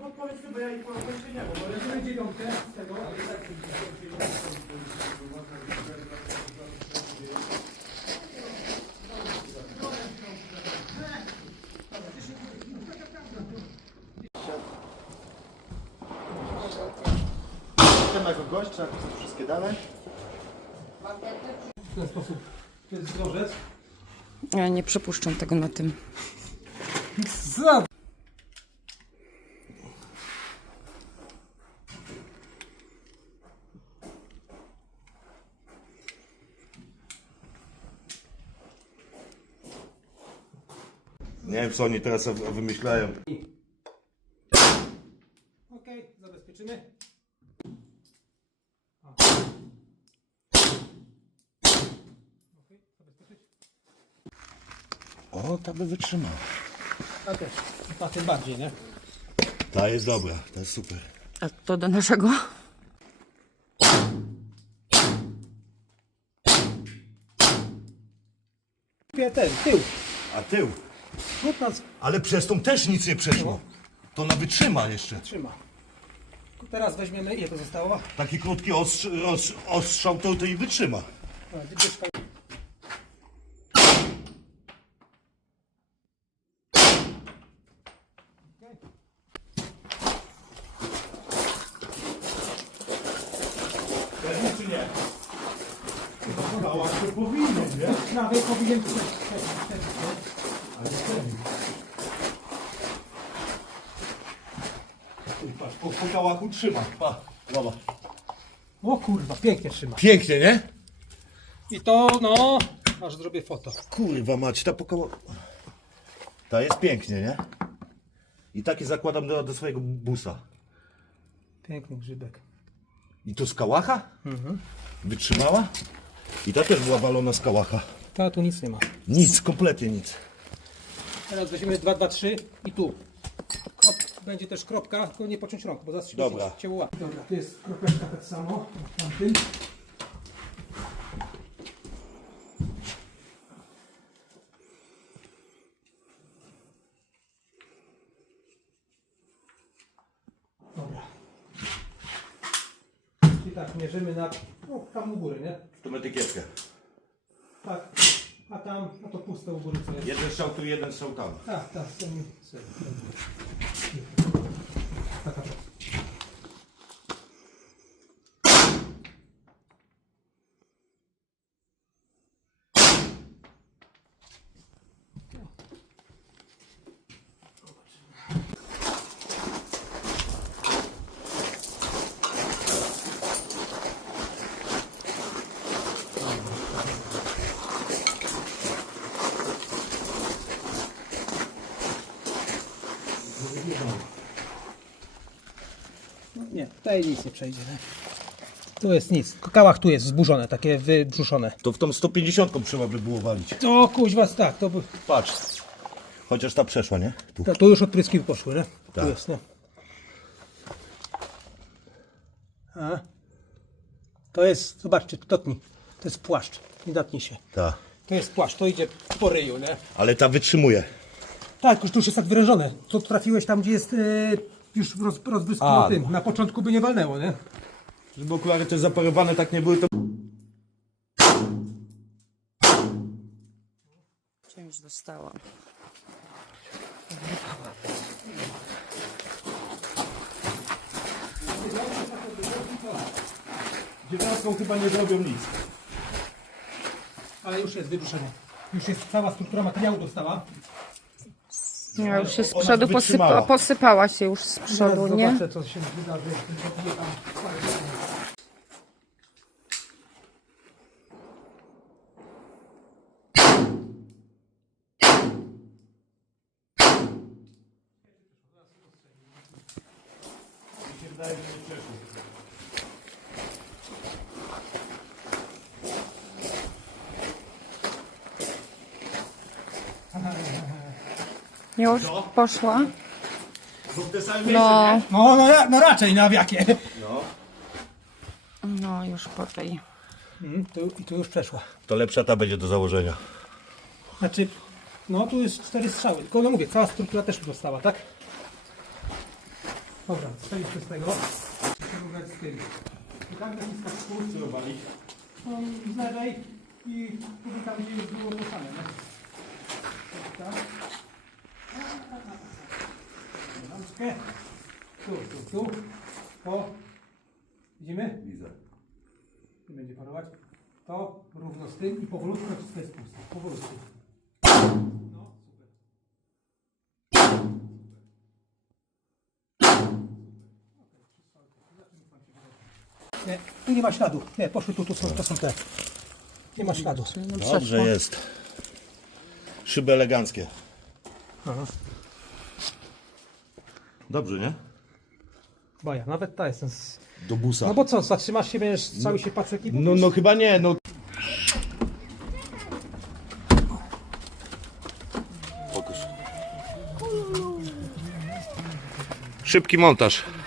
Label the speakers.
Speaker 1: powiedzmy, bo ja ich nie wiem, bo lecimy dziewiątkę z tego.
Speaker 2: Ten jako gość, trzeba pisać wszystkie dane.
Speaker 1: W ten sposób. To jest wzorzec.
Speaker 3: Ja nie przypuszczam tego na tym.
Speaker 1: Za...
Speaker 2: Nie wiem co oni teraz wymyślają.
Speaker 1: Okej, zabezpieczymy. Okej, zabezpieczyć.
Speaker 2: O, ta by wytrzymała.
Speaker 1: A też, ta tym bardziej, nie?
Speaker 2: Ta jest dobra, ta jest super.
Speaker 3: A to do naszego?
Speaker 1: Ten, tył.
Speaker 2: A tył?
Speaker 1: Chłop nas
Speaker 2: Ale przez tą też nic nie przeszło. To ona wytrzyma jeszcze.
Speaker 1: trzyma. Teraz weźmiemy, ile to zostało?
Speaker 2: Taki krótki ostrzał to i wytrzyma. Pewnie czy nie? Chyba się powinien, nie?
Speaker 1: Nawet powinien
Speaker 2: Ale pewnie. Patrz, po kałachu trzyma. Pa, łama.
Speaker 1: O kurwa, pięknie trzyma.
Speaker 2: Pięknie, nie?
Speaker 1: I to, no, aż zrobię foto.
Speaker 2: Kurwa mać, ta po kałachu. Ta jest pięknie, nie? I takie zakładam do swojego busa.
Speaker 1: Piękny grzybek.
Speaker 2: I to z kałacha? Wytrzymała? I ta też była walona z kałacha.
Speaker 1: Ta tu nic nie ma.
Speaker 2: Nic, kompletnie nic.
Speaker 1: Teraz weźmiemy 2, 2, 3 i tu. Będzie też kropka, tylko nie pociąć rąk, bo zaraz
Speaker 2: Dobra.
Speaker 1: cię ułapie. Dobra, tu jest kropeczka tak samo, jak w tamtym. Dobra. I tak mierzymy na, no, tam u góry, nie?
Speaker 2: Tu etykietkę.
Speaker 1: Tak. A tam, a to puste u góry co jest.
Speaker 2: Jeden strzał tu, jeden strzał tam.
Speaker 1: Tak, tak, to mi... Taka to. Nie, tutaj nic nie przejdzie. Nie? Tu jest nic. Kałach tu jest zburzone, takie wybrzuszone.
Speaker 2: To w tą 150 trzeba by było walić.
Speaker 1: O kuźwa, tak, to by...
Speaker 2: Patrz. Chociaż ta przeszła, nie? Tu.
Speaker 1: Tu już odpryski poszły, nie?
Speaker 2: Tak.
Speaker 1: Tu jest, nie? A. To jest, zobaczcie, dotknij. To jest płaszcz. Nie dotknij się.
Speaker 2: Ta.
Speaker 1: To jest płaszcz, to idzie po ryju, nie?
Speaker 2: Ale ta wytrzymuje.
Speaker 1: Tak, już tu już jest tak wyrężone. Tu trafiłeś tam, gdzie jest już rozbryzgnięty tym. Na początku by nie walnęło, nie?
Speaker 2: Żeby okulary też zaparowane tak nie były, to...
Speaker 3: Czymś dostałam.
Speaker 2: Dziewiątką chyba nie zrobią nic.
Speaker 1: Ale już jest wybruszenie. Już jest cała struktura materiału dostała.
Speaker 3: Ja już się z
Speaker 2: Ona
Speaker 3: przodu
Speaker 2: wytrzymała.
Speaker 3: posypała się już z przodu,
Speaker 1: Zaraz
Speaker 3: nie?
Speaker 1: zobaczę, co się wydarzy. Tylko tam...
Speaker 3: Już poszła.
Speaker 2: Bo w te same miejsce,
Speaker 3: No,
Speaker 2: nie?
Speaker 1: No raczej, na jakie?
Speaker 2: No.
Speaker 3: no już po tej.
Speaker 1: I tu już przeszła.
Speaker 2: To lepsza ta będzie do założenia.
Speaker 1: Znaczy, no tu jest 4 strzały. Tylko no mówię, cała struktura też została, tak? Dobra, staliśmy z tego. Wyrównać z tym. I tak naciska spust. No i z lewej i tutaj tam, gdzie już było ruszane. Tak. Rączkę. Tu. O. Widzimy?
Speaker 2: Widzę.
Speaker 1: I będzie parować. To równo z tym i powolutku naciskaj spust. Powolutku. No, super. Nie, tu nie ma śladu. Nie, poszły tu są, to są te. Nie ma śladu.
Speaker 2: Dobrze jest. Szyby eleganckie.
Speaker 1: Aha.
Speaker 2: Dobrze, nie?
Speaker 1: Baja, nawet ta jest.
Speaker 2: Do busa.
Speaker 1: No bo co, zatrzymasz się, będziesz cały się patrzeć i
Speaker 2: No chyba nie, no. Pokaż. Szybki montaż.